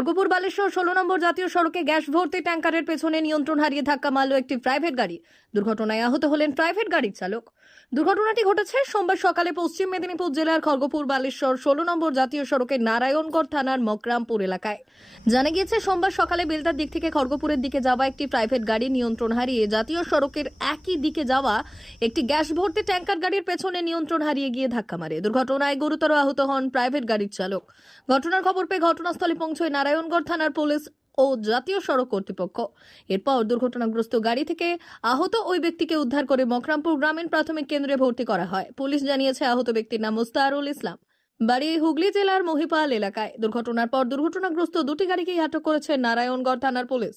খড়গপুর বালেশ্বর ষোলো নম্বর জাতীয় সড়কে গ্যাস ভর্তি ট্যাঙ্কারের পেছনে নিয়ন্ত্রণ হারিয়ে ধাক্কা মারল একটি প্রাইভেট গাড়ি। দুর্ঘটনায় আহত হলেন প্রাইভেট গাড়ির চালক। দুর্ঘটনাটি ঘটেছে সোমবার সকালে পশ্চিম মেদিনীপুর জেলার খড়গপুর বালেশ্বর ষোলো নম্বর জাতীয় সড়কের নারায়ণগড় থানার মকরামপুর এলাকায়। জানা গিয়েছে, সোমবার সকালে বেলদার দিক থেকে খড়গপুরের দিকে যাওয়া একটি প্রাইভেট গাড়ি নিয়ন্ত্রণ হারিয়ে জাতীয় সড়কের একই দিকে যাওয়া একটি গ্যাস ভর্তি ট্যাঙ্কার গাড়ির পেছনে নিয়ন্ত্রণ হারিয়ে গিয়ে ধাক্কা মারে। দুর্ঘটনায় গুরুতর আহত হন প্রাইভেট গাড়ির চালক। ঘটনার খবর পেয়ে ঘটনাস্থলে পৌঁছয় নারায়ণগড় থানার পুলিশ ও জাতীয় সড়ক কর্তৃপক্ষ। এরপর দুর্ঘটনাগ্রস্ত গাড়ি থেকে আহত ওই ব্যক্তিকে উদ্ধার করে মকরামপুর গ্রামীণ প্রাথমিক কেন্দ্রে ভর্তি করা হয়। পুলিশ জানিয়েছে, আহত ব্যক্তির নাম মুস্তারুল ইসলাম। বাড়ি হুগলি জেলার মহিপাল এলাকায় দুর্ঘটনার পর দুর্ঘটনাগ্রস্ত দুটি গাড়িকেই আটক করেছে নারায়ণগড় থানার police.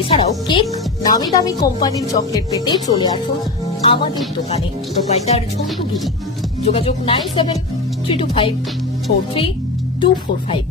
এছাড়াও কেক নামি দামি কোম্পানির চকলেট পেতে চলে আসুন আমাদের দোকানে। প্রোভাইডার ঝন্টু গিরি যোগাযোগ nine seven three two five four three two four five.